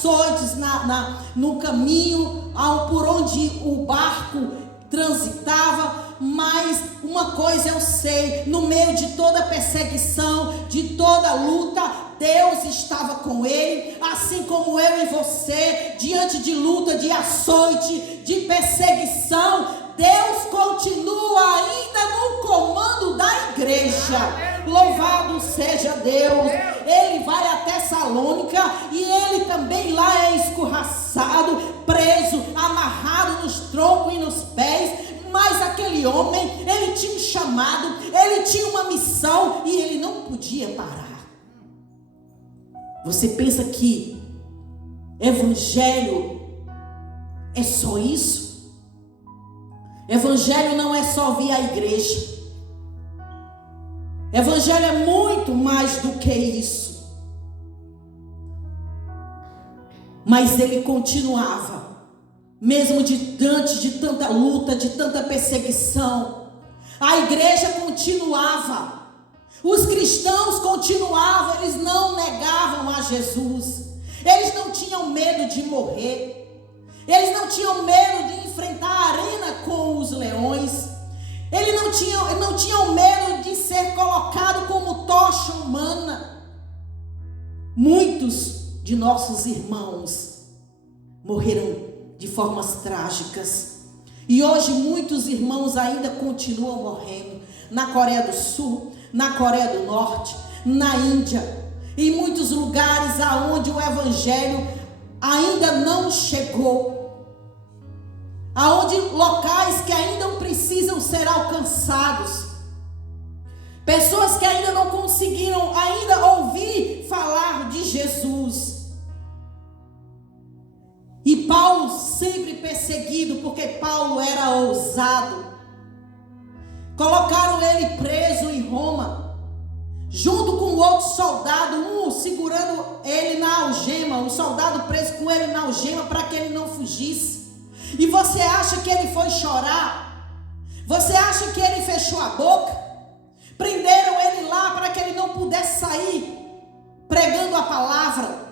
açoites no caminho por onde o barco transitava. Mas uma coisa eu sei: no meio de toda perseguição, de toda luta, Deus estava com ele, assim como eu e você, diante de luta, de açoite, de perseguição, Deus continua ainda no comando da igreja. Louvado seja Deus. Ele vai a Tessalônica e ele também lá é escorraçado, preso, amarrado nos troncos e nos pés. Mas aquele homem, ele tinha um chamado, ele tinha uma missão e ele não podia parar. Você pensa que evangelho é só isso? Evangelho não é só vir à igreja. Evangelho é muito mais do que isso. Mas ele continuava. Mesmo diante de tanta luta, de tanta perseguição, a igreja continuava, os cristãos continuavam, eles não negavam a Jesus, eles não tinham medo de morrer, eles não tinham medo de enfrentar a arena com os leões, eles não tinham medo de ser colocado como tocha humana. Muitos de nossos irmãos morreram de formas trágicas. E hoje muitos irmãos ainda continuam morrendo. Na Coreia do Sul, na Coreia do Norte, na Índia. Em muitos lugares aonde o evangelho ainda não chegou. Aonde locais que ainda precisam ser alcançados. Pessoas que ainda não conseguiram ainda ouvir falar de Jesus. E Paulo sempre perseguido, porque Paulo era ousado. Colocaram ele preso em Roma, junto com outro soldado, um segurando ele na algema, um soldado preso com ele na algema para que ele não fugisse. E você acha que ele foi chorar? Você acha que ele fechou a boca? Prenderam ele lá para que ele não pudesse sair pregando a palavra,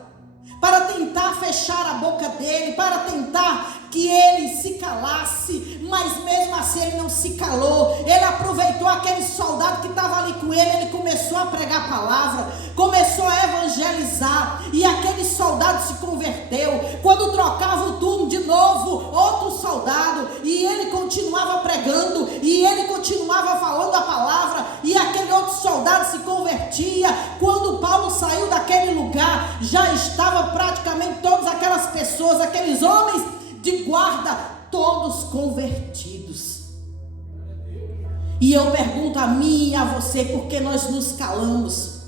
para tentar fechar a boca dele, para tentar que ele se calasse, mas mesmo assim ele não se calou. Ele aproveitou aquele soldado que estava ali com ele, ele começou a pregar a palavra, começou a evangelizar, e aquele soldado se converteu. Quando trocava o turno de novo, outro soldado, e ele continuava pregando, e ele continuava falando a palavra, e aquele outro soldado se convertia. Quando Paulo saiu daquele lugar, já estava praticamente todas aquelas pessoas, aqueles homens de guarda, todos convertidos. E eu pergunto a mim e a você, por que nós nos calamos?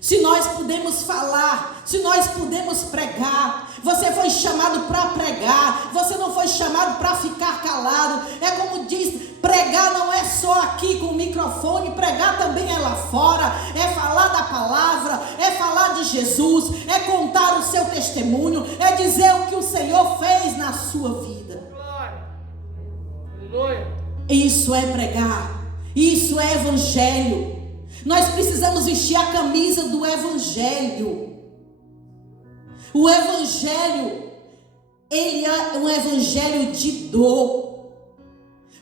Se nós podemos falar, se nós podemos pregar, você foi chamado para pregar, você não foi chamado para ficar calado. É como diz, pregar não é só aqui com o microfone, pregar também é lá fora, é falar da palavra, é falar de Jesus, é contar o seu testemunho, é dizer o que o Senhor fez na sua vida. Isso é pregar, isso é evangelho. Nós precisamos vestir a camisa do evangelho. O evangelho, ele é um evangelho de dor,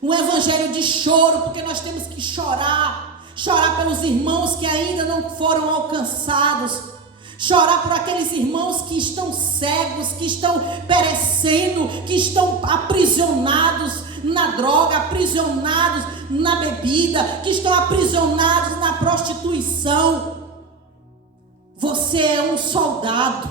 um evangelho de choro, porque nós temos que chorar pelos irmãos que ainda não foram alcançados, chorar por aqueles irmãos que estão cegos, que estão perecendo, que estão aprisionados na droga, aprisionados na bebida, que estão aprisionados na prostituição. Você é um soldado,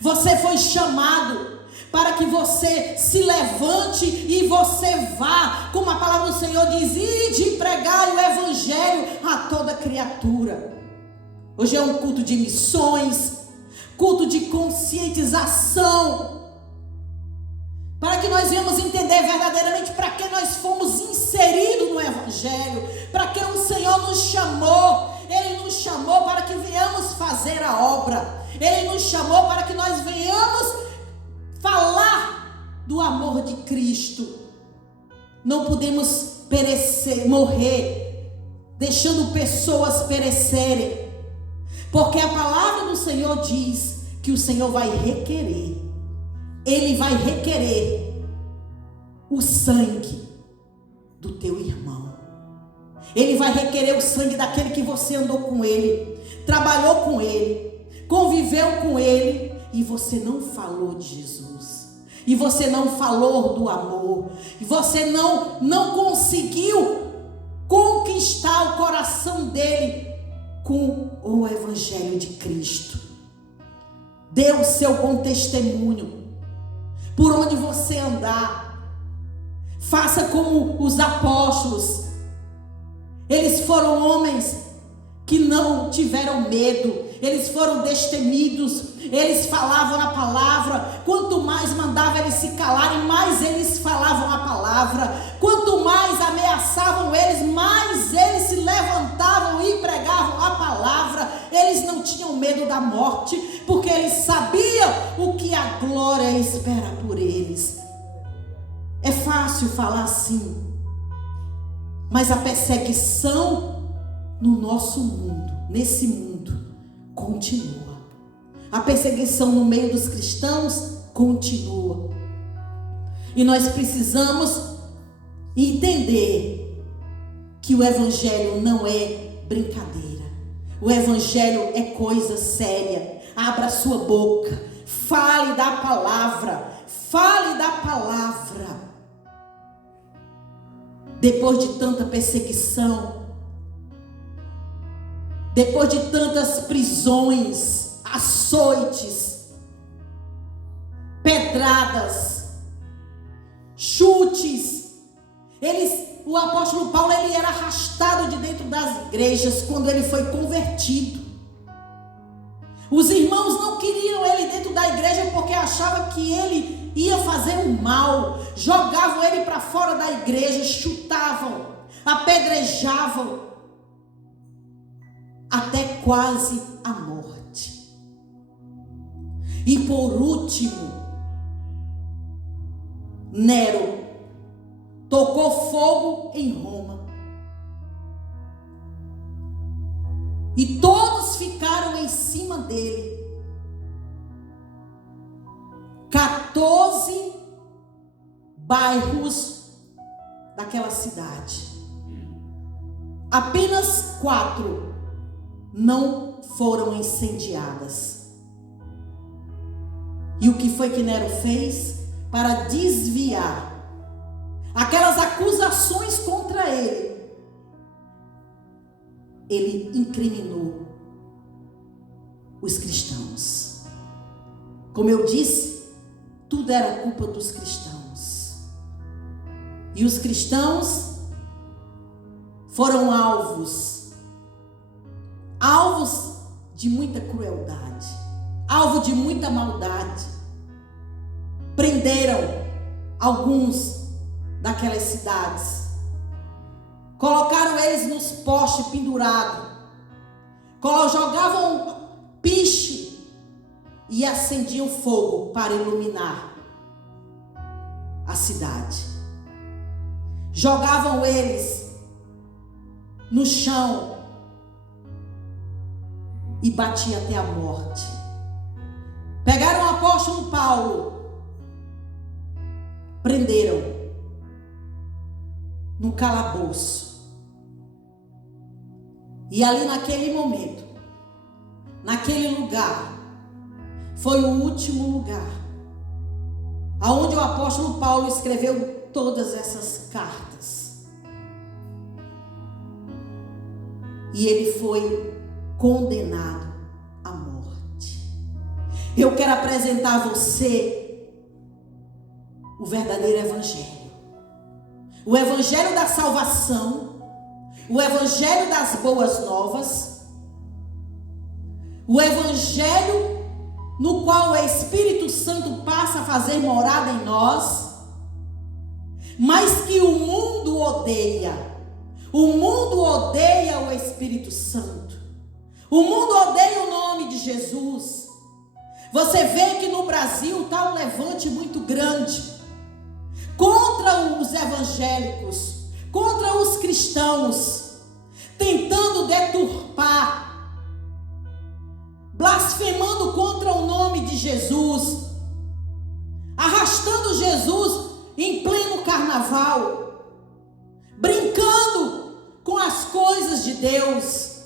você foi chamado para que você se levante e você vá, como a palavra do Senhor diz, ide pregar o evangelho a toda criatura. Hoje é um culto de missões, culto de conscientização, para que nós venhamos entender verdadeiramente para que nós fomos inseridos no evangelho, para que o Senhor nos chamou. Ele nos chamou para que venhamos fazer a obra, Ele nos chamou para que nós venhamos falar do amor de Cristo. Não podemos perecer, morrer, deixando pessoas perecerem, porque a palavra do Senhor diz que o Senhor vai requerer. Ele vai requerer o sangue do teu irmão. Ele vai requerer o sangue daquele que você andou com ele, trabalhou com ele, conviveu com ele, e você não falou de Jesus, e você não falou do amor, e você não conseguiu conquistar o coração dele com o evangelho de Cristo. Dê o seu bom testemunho por onde você andar. Faça como os apóstolos. Eles foram homens que não tiveram medo. Eles foram destemidos. Eles falavam a palavra. Quanto mais mandava eles se calarem, mais eles falavam a palavra. Quanto mais ameaçavam eles, mais eles se levantavam e pregavam a palavra. Eles não tinham medo da morte, porque eles sabiam o que a glória espera por eles. É fácil falar assim, mas a perseguição no nosso mundo, nesse mundo, continua. A perseguição no meio dos cristãos continua. E nós precisamos entender que o evangelho não é brincadeira. O evangelho é coisa séria. Abra sua boca, fale da palavra, fale da palavra. Depois de tanta perseguição, depois de tantas prisões, açoites, pedradas, chutes, o apóstolo Paulo, ele era arrastado de dentro das igrejas quando ele foi convertido. Os irmãos não queriam ele dentro da igreja porque achavam que ele ia fazer um mal. Jogavam ele para fora da igreja, chutavam, apedrejavam, até quase a morte. E por último, Nero tocou fogo em Roma. E todos ficaram em cima dele. 14 bairros daquela cidade. Apenas 4 não foram incendiadas. E o que foi que Nero fez? Para desviar aquelas acusações contra ele, ele incriminou os cristãos. Como eu disse, tudo era culpa dos cristãos. E os cristãos foram alvos de muita crueldade, alvo de muita maldade. Prenderam alguns daquelas cidades, colocaram eles nos postes pendurados, jogavam piche e acendiam fogo para iluminar a cidade. Jogavam eles no chão e batiam até a morte. Pegaram o apóstolo Paulo, prenderam no calabouço. E ali naquele momento, naquele lugar, foi o último lugar aonde o apóstolo Paulo escreveu todas essas cartas. E ele foi condenado à morte. Eu quero apresentar a você o verdadeiro evangelho. O evangelho da salvação, o evangelho das boas novas, o evangelho no qual o Espírito Santo passa a fazer morada em nós, mas que o mundo odeia. O mundo odeia o Espírito Santo. O mundo odeia o nome de Jesus. Você vê que no Brasil está um levante muito grande contra os evangélicos, contra os cristãos, tentando deturpar, blasfemando contra o nome de Jesus, arrastando Jesus em pleno carnaval, brincando com as coisas de Deus.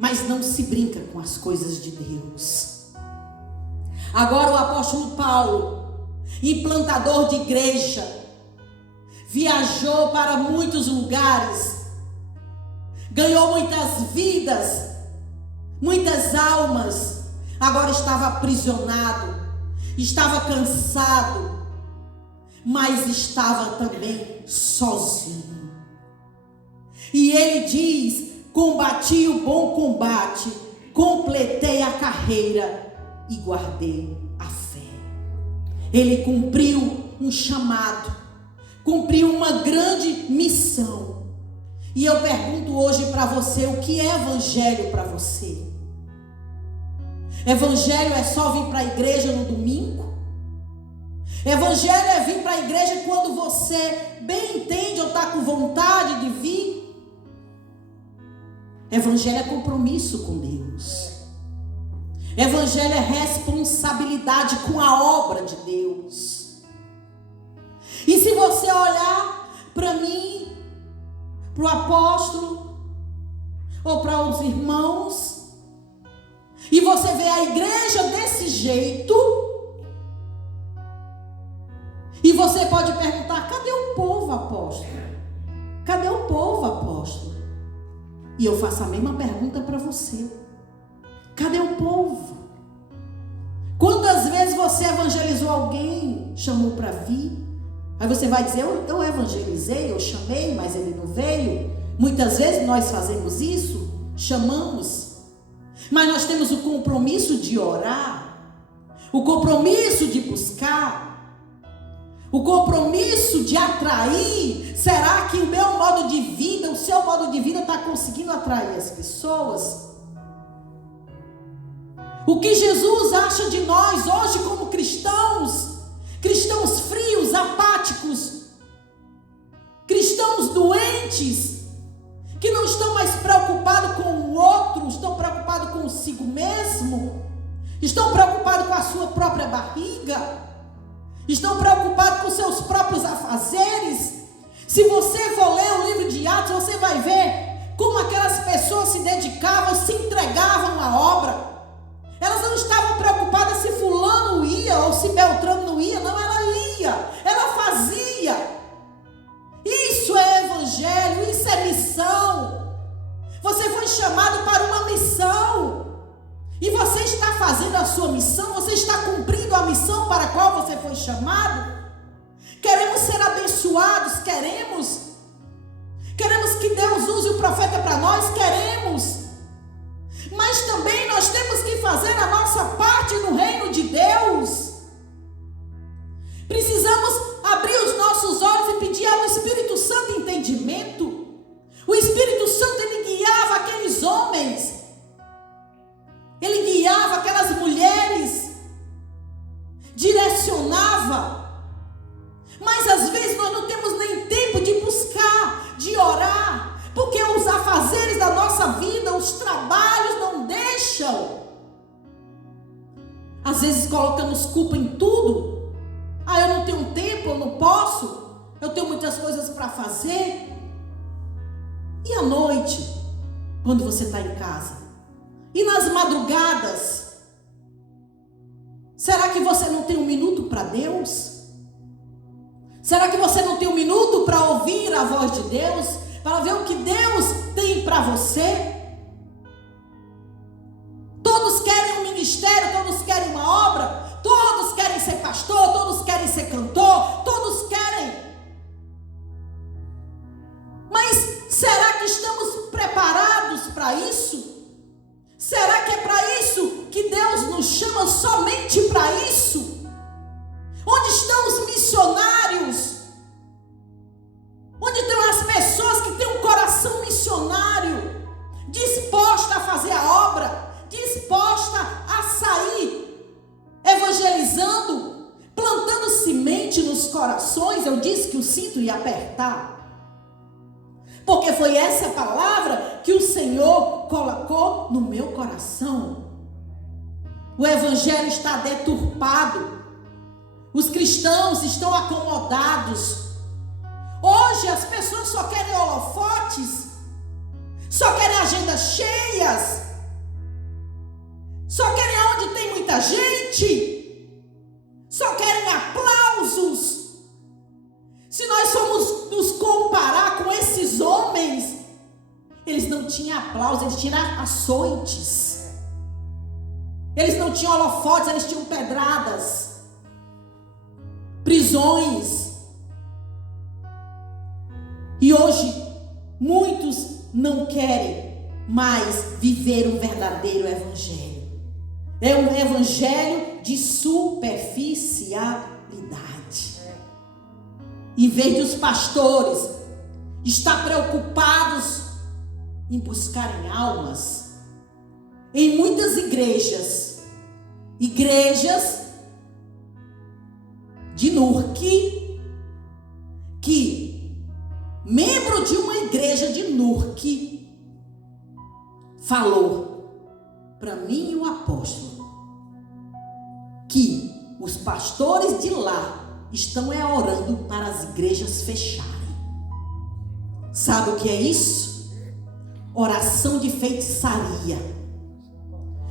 Mas não se brinca com as coisas de Deus. Agora o apóstolo Paulo, implantador de igreja, viajou para muitos lugares, ganhou muitas vidas, muitas almas. Agora estava aprisionado, estava cansado, mas estava também sozinho. E ele diz: combati o bom combate, completei a carreira e guardei a fé. Ele cumpriu um chamado, cumpriu uma grande missão. E eu pergunto hoje para você: o que é evangelho para você? Evangelho é só vir para a igreja no domingo? Evangelho é vir para a igreja quando você bem entende ou está com vontade de vir? Evangelho é compromisso com Deus. Evangelho é responsabilidade com a obra de Deus. E se você olhar para mim, para o apóstolo, ou para os irmãos, e você vê a igreja desse jeito, e você pode perguntar: cadê o povo, apóstolo? Cadê o povo, apóstolo? E eu faço a mesma pergunta para você: cadê o povo? Quantas vezes você evangelizou alguém, chamou para vir? Aí você vai dizer: eu evangelizei, eu chamei, mas ele não veio. Muitas vezes nós fazemos isso, chamamos, mas nós temos o compromisso de orar, o compromisso de buscar, o compromisso de atrair. Será que o meu modo de vida, o seu modo de vida está conseguindo atrair as pessoas? O que Jesus acha de nós hoje como cristãos? Cristãos frios, apáticos, cristãos doentes, que não estão mais preocupados com o outro, estão preocupados consigo mesmo, estão preocupados com a sua própria barriga, estão preocupados com seus próprios afazeres. Se você for ler o livro de Atos, você vai ver como aquelas pessoas se dedicavam, se entregavam à obra. Elas não estavam preocupadas se fulano ia ou se Beltrano não ia. Não, ela ia, ela fazia. Isso é evangelho, isso é missão. Você foi chamado para uma missão, e você está fazendo a sua missão, você está cumprindo a missão para a qual você foi chamado. Queremos ser abençoados, queremos que Deus use o profeta para nós, queremos, mas também nós temos que fazer a nossa parte no reino de Deus. Precisamos abrir os nossos olhos e pedir ao Espírito Santo entendimento. O Espírito Santo, ele guiava aqueles homens, ele guiava aquelas mulheres, direcionava. Mas às vezes nós não temos nem tempo de buscar, de orar, porque os afazeres da nossa vida, os trabalhos não deixam. Às vezes colocamos culpa em tudo. Eu não tenho tempo, eu não posso, eu tenho muitas coisas para fazer. E à noite, quando você está em casa? E nas madrugadas? Será que você não tem um minuto para Deus? Será que você não tem um minuto para ouvir a voz de Deus? Para ver o que Deus tem para você? Todos querem um ministério, todos querem uma obra, todos querem ser pastor, todos querem ser cantor, todos querem. Mas será que estamos preparados para isso? Será que é para isso que Deus nos chama, somente para isso? Onde estão os missionários? Onde estão as pessoas que têm um coração missionário, disposta a fazer a obra, disposta a sair evangelizando, plantando semente nos corações? Eu disse que o cinto ia apertar, porque foi essa palavra que o Senhor colocou no meu coração. o evangelho está deturpado. Os cristãos estão acomodados. Hoje as pessoas só querem holofotes, só querem agendas cheias, só querem onde tem muita gente, só querem aplausos. Se nós formos nos comparar com esses homens, eles não tinham aplausos, eles tinham açoites. Eles não tinham holofotes, eles tinham pedradas, prisões. E hoje, muitos não querem mais viver um verdadeiro evangelho. É um evangelho de superficialidade. Em vez de os pastores estar preocupados em buscarem almas, em muitas igrejas de Nurque, que membro de uma igreja de Nurque falou para mim e o apóstolo que os pastores de lá estão orando para as igrejas fecharem. Sabe o que é isso? Oração de feitiçaria.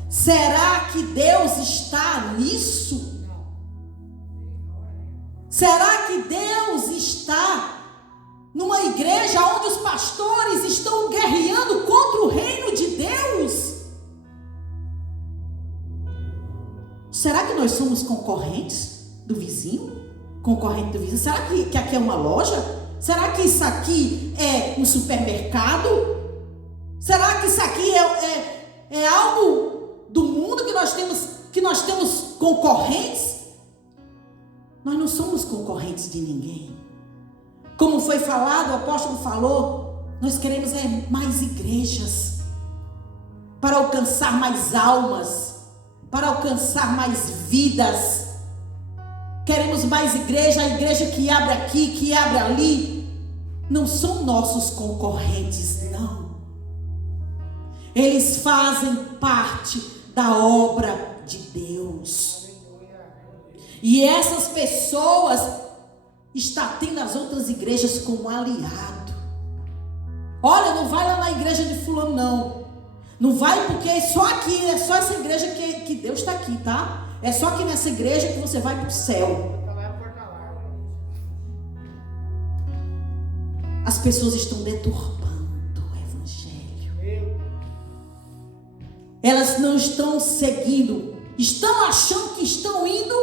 Será que Deus está nisso? Será que Deus está numa igreja onde os pastores estão guerreando contra o reino de Deus? Será que nós somos concorrentes do vizinho? Concorrente do vizinho? Será que aqui é uma loja? Será que isso aqui é um supermercado? Será que isso aqui é algo do mundo que nós temos concorrentes? Nós não somos concorrentes de ninguém. Como foi falado, o apóstolo falou, nós queremos mais igrejas para alcançar mais almas, para alcançar mais vidas. Queremos mais igreja, a igreja que abre aqui, que abre ali. Não são nossos concorrentes, não. Eles fazem parte da obra de Deus. E essas pessoas estão tendo as outras igrejas como aliado. Olha, não vai lá na igreja de fulano, não. Não vai porque é só aqui, é só essa igreja que Deus está aqui, tá? É só aqui nessa igreja que você vai para o céu. As pessoas estão deturpando o evangelho. Elas não estão seguindo, estão achando que estão indo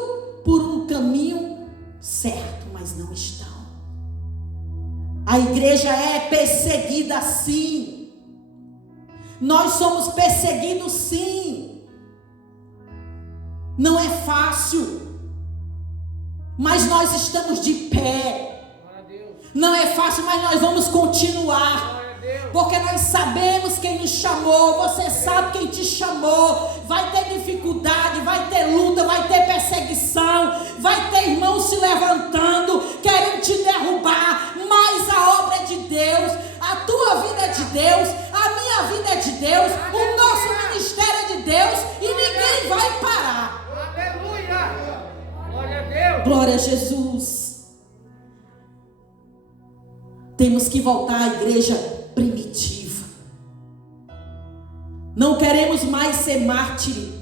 por um caminho certo, mas não estão. A igreja é perseguida sim. Nós somos perseguidos sim. Não é fácil, mas nós estamos de pé. Não é fácil, mas nós vamos continuar. Porque nós sabemos quem nos chamou. Você sabe quem te chamou. Vai ter dificuldade, vai ter luta, vai ter perseguição, vai ter irmãos se levantando, querendo te derrubar. Mas a obra é de Deus, a tua vida é de Deus, a minha vida é de Deus, o nosso ministério é de Deus e ninguém vai parar. Aleluia! Glória a Deus! Glória a Jesus. Temos que voltar à igreja primitiva. Não queremos mais ser mártires.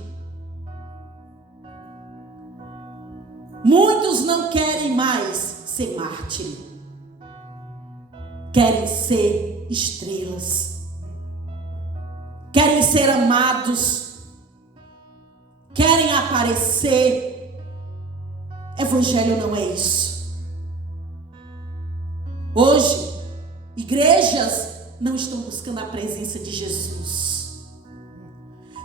Muitos não querem mais ser mártires. Querem ser estrelas. Querem ser amados. Querem aparecer. Evangelho não é isso. Hoje, igrejas não estão buscando a presença de Jesus.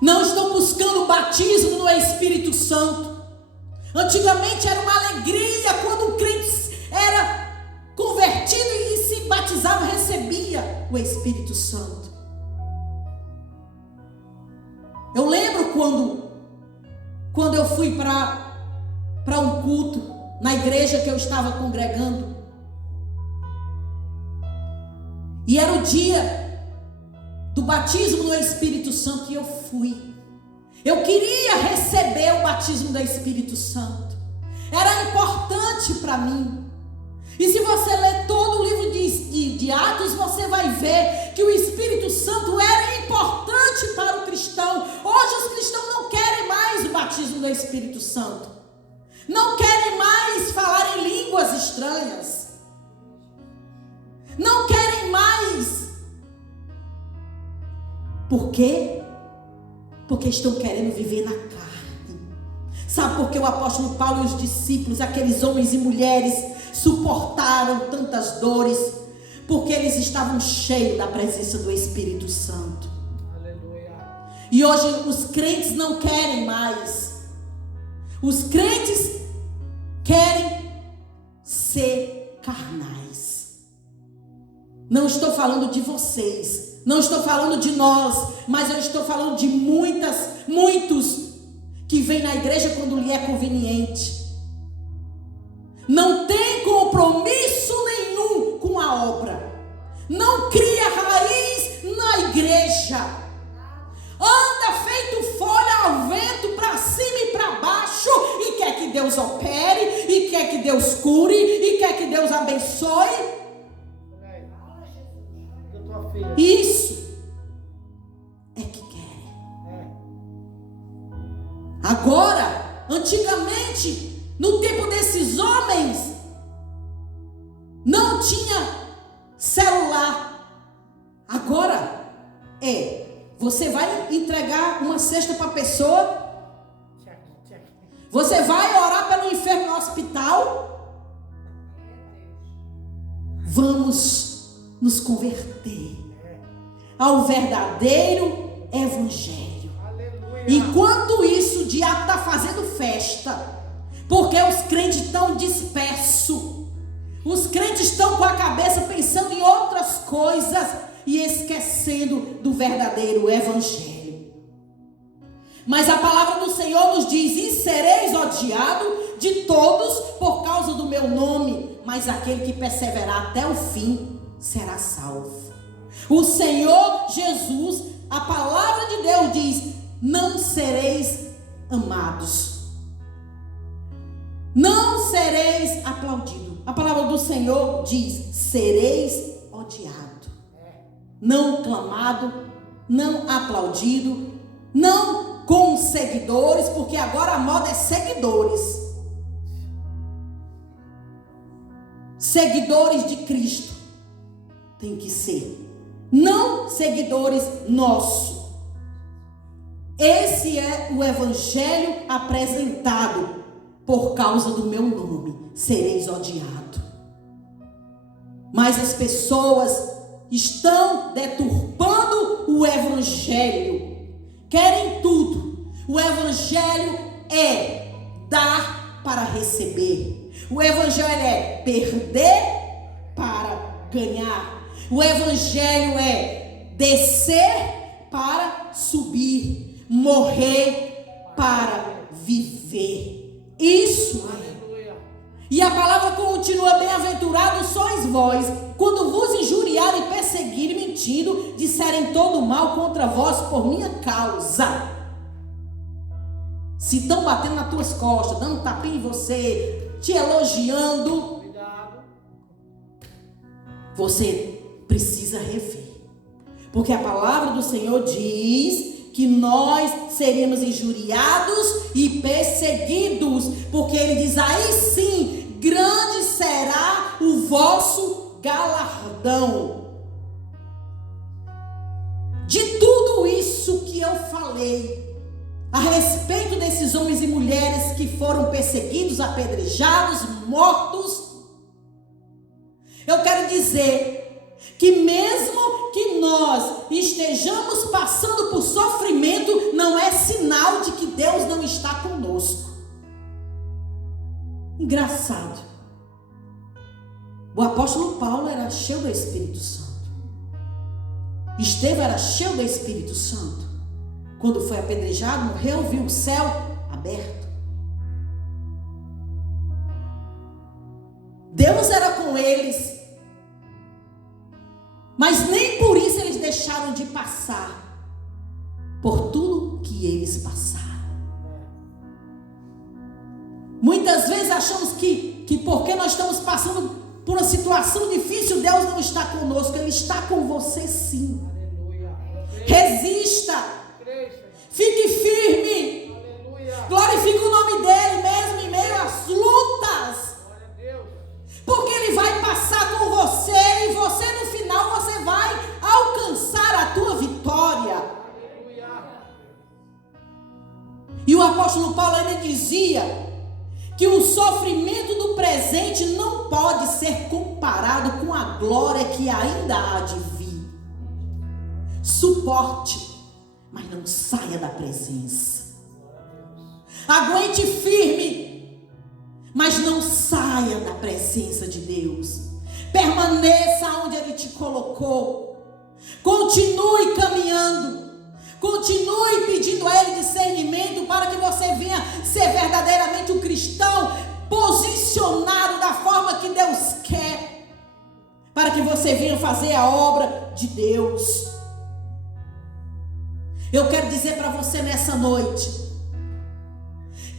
Não estão buscando o batismo no Espírito Santo. Antigamente era uma alegria quando um crente era convertido e se batizava, recebia o Espírito Santo. Eu lembro quando eu fui para um culto na igreja que eu estava congregando. E era o dia do batismo no Espírito Santo e eu fui. Eu queria receber o batismo do Espírito Santo. Era importante para mim. E se você ler todo o livro de Atos, você vai ver que o Espírito Santo era importante para o cristão. Hoje os cristãos não querem mais o batismo do Espírito Santo. Não querem mais falar em línguas estranhas. Não querem mais. Por quê? Porque estão querendo viver na carne. Sabe por que o apóstolo Paulo e os discípulos, aqueles homens e mulheres, suportaram tantas dores? Porque eles estavam cheios da presença do Espírito Santo. Aleluia. E hoje os crentes não querem mais. Os crentes querem ser carnais. Não estou falando de vocês, não estou falando de nós, mas eu estou falando de muitos que vêm na igreja quando lhe é conveniente. Não tem compromisso nenhum com a obra. Não cria raiz na igreja. Anda feito folha ao vento, para cima e para baixo, e quer que Deus opere, e quer que Deus cure, e quer que Deus abençoe. Isso é que querem. Agora, antigamente, no tempo desses homens, não tinha celular. Agora você vai entregar uma cesta para a pessoa, você vai orar pelo enfermo no hospital. Vamos nos converter ao verdadeiro evangelho. Enquanto isso, o diabo está fazendo festa. Porque os crentes estão dispersos. Os crentes estão com a cabeça pensando em outras coisas e esquecendo do verdadeiro evangelho. Mas a palavra do Senhor nos diz: e sereis odiados de todos por causa do meu nome, mas aquele que perseverar até o fim será salvo. O Senhor Jesus, a palavra de Deus diz: não sereis amados, não sereis aplaudidos. A palavra do Senhor diz: sereis odiado, não clamado, não aplaudido, não com seguidores, porque agora a moda é seguidores. Seguidores de Cristo tem que ser, não seguidores nossos. Esse é o evangelho apresentado. Por causa do meu nome sereis odiado. Mas as pessoas estão deturpando o evangelho. Querem tudo. O evangelho é dar para receber. O evangelho é perder para ganhar. O evangelho é descer para subir, morrer para viver. Isso é. E a palavra continua: bem-aventurados sois vós, quando vos injuriarem, perseguirem, mentindo, disserem todo mal contra vós por minha causa. Se estão batendo nas tuas costas, dando tapinha em você, te elogiando, você precisa rever. Porque a palavra do Senhor diz que nós seríamos injuriados e perseguidos, porque ele diz: aí sim, grande será o vosso galardão. De tudo isso que eu falei a respeito desses homens e mulheres que foram perseguidos, apedrejados, mortos, eu quero dizer que mesmo que nós estejamos passando por sofrimento, não é sinal de que Deus não está conosco. Engraçado. O apóstolo Paulo era cheio do Espírito Santo. Estevão era cheio do Espírito Santo. Quando foi apedrejado, morreu, viu o céu aberto. Deus era com eles. Mas nem por isso eles deixaram de passar por tudo que eles passaram. Muitas vezes achamos que porque nós estamos passando por uma situação difícil, Deus não está conosco. Ele está com você sim. Resista. Fique firme. Glorifique o nome dele mesmo em meio às lutas. Porque ele vai passar com você e você no final você vai alcançar a tua vitória. E o apóstolo Paulo ainda dizia que o sofrimento do presente não pode ser comparado com a glória que ainda há de vir. Suporte, mas não saia da presença. Aguente firme, mas não saia da presença de Deus. Permaneça onde Ele te colocou. Continue caminhando. Continue pedindo a Ele discernimento para que você venha ser verdadeiramente um cristão posicionado da forma que Deus quer. Para que você venha fazer a obra de Deus. Eu quero dizer para você nessa noite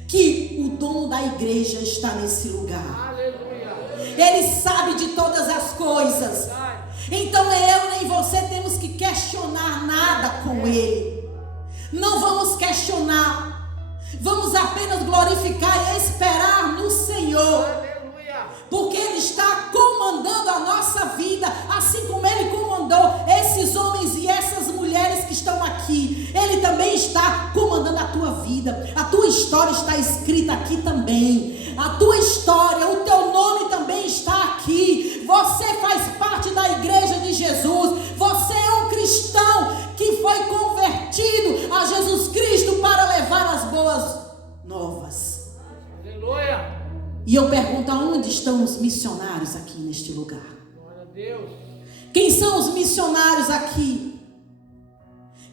que o dono da igreja está nesse lugar. Ele sabe de todas as coisas. Então eu nem você temos que questionar nada com Ele. Não vamos questionar. Vamos apenas glorificar e esperar no Senhor. Porque Ele está comandando a nossa vida, assim como Ele comandou esses homens e essas mulheres que estão aqui. Ele também está comandando a tua vida. A tua história está escrita aqui também. A tua história, o teu nome também está aqui. Você faz parte da igreja de Jesus. Você é um cristão que foi convertido a Jesus Cristo para levar as boas novas. Aleluia. E eu pergunto, aonde estão os missionários aqui neste lugar? Glória a Deus. Quem são os missionários aqui?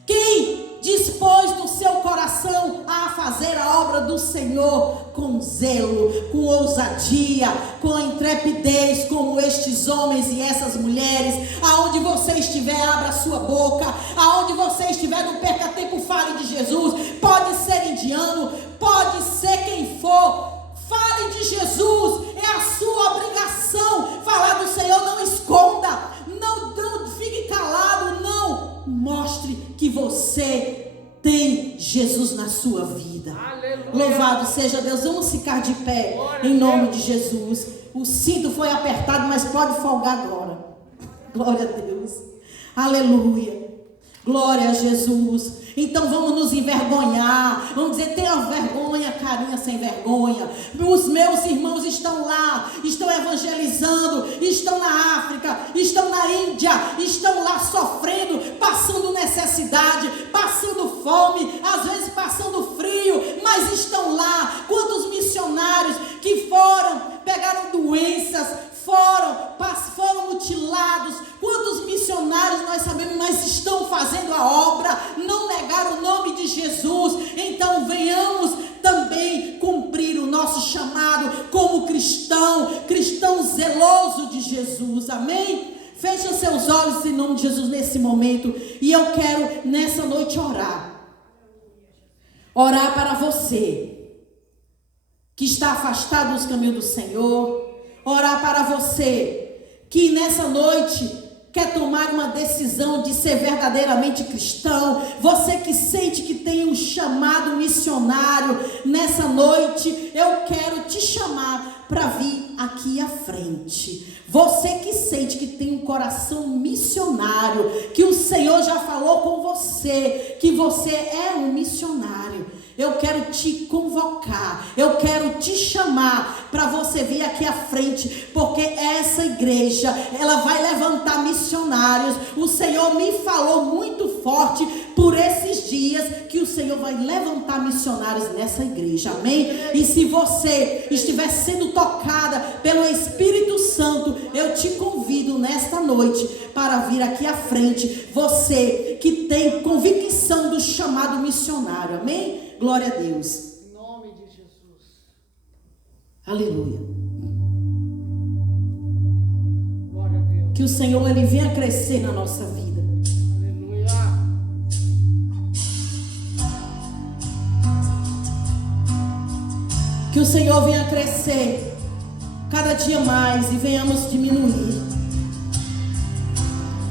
Quem dispôs do seu coração a fazer a obra do Senhor com zelo, com ousadia, com intrepidez, como estes homens e essas mulheres? Aonde você estiver, abra sua boca. Aonde você estiver, não perca tempo, fale de Jesus. Pode ser indiano, pode ser quem for. Fale de Jesus, é a sua obrigação. Falar do Senhor, não esconda, não fique calado, não. Mostre que você tem Jesus na sua vida. Aleluia. Louvado seja Deus. Vamos ficar de pé. Glória em nome de Jesus. O cinto foi apertado, mas pode folgar agora. Glória a Deus. Aleluia. Glória a Jesus. Então vamos nos envergonhar. Vamos dizer, tenha vergonha, carinha sem vergonha. Os meus irmãos estão lá, estão evangelizando, estão na África, estão na Índia, estão lá sofrendo, passando necessidade, passando fome, às vezes passando frio, mas estão lá. Quantos missionários que pegaram doenças, foram mutilados. Quantos missionários nós sabemos, mas estão fazendo a obra, não negaram o nome de Jesus. Então venhamos também cumprir o nosso chamado como cristão zeloso de Jesus. Amém? Feche os seus olhos em nome de Jesus nesse momento. E eu quero nessa noite orar para você que está afastado dos caminhos do Senhor. Orar para você que nessa noite quer tomar uma decisão de ser verdadeiramente cristão. Você que sente que tem um chamado missionário, nessa noite eu quero te chamar para vir aqui à frente. Você que sente que tem um coração missionário, que o Senhor já falou com você, que você é um missionário. Eu quero te convocar, eu quero te chamar para você vir aqui à frente, porque essa igreja, ela vai levantar missionários. O Senhor me falou muito forte por esses dias que o Senhor vai levantar missionários nessa igreja, amém? E se você estiver sendo tocada pelo Espírito Santo, eu te convido nesta noite para vir aqui à frente, você que tem convicção do chamado missionário, amém? Glória a Deus. Em nome de Jesus. Aleluia. Glória a Deus. Que o Senhor, Ele venha crescer na nossa vida. Aleluia. Que o o Senhor venha crescer cada dia mais e venhamos diminuir.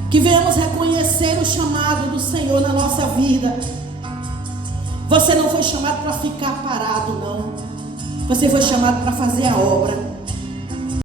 Que venhamos reconhecer o chamado do Senhor na nossa vida. Você não foi chamado para ficar parado, não. Você foi chamado para fazer a obra.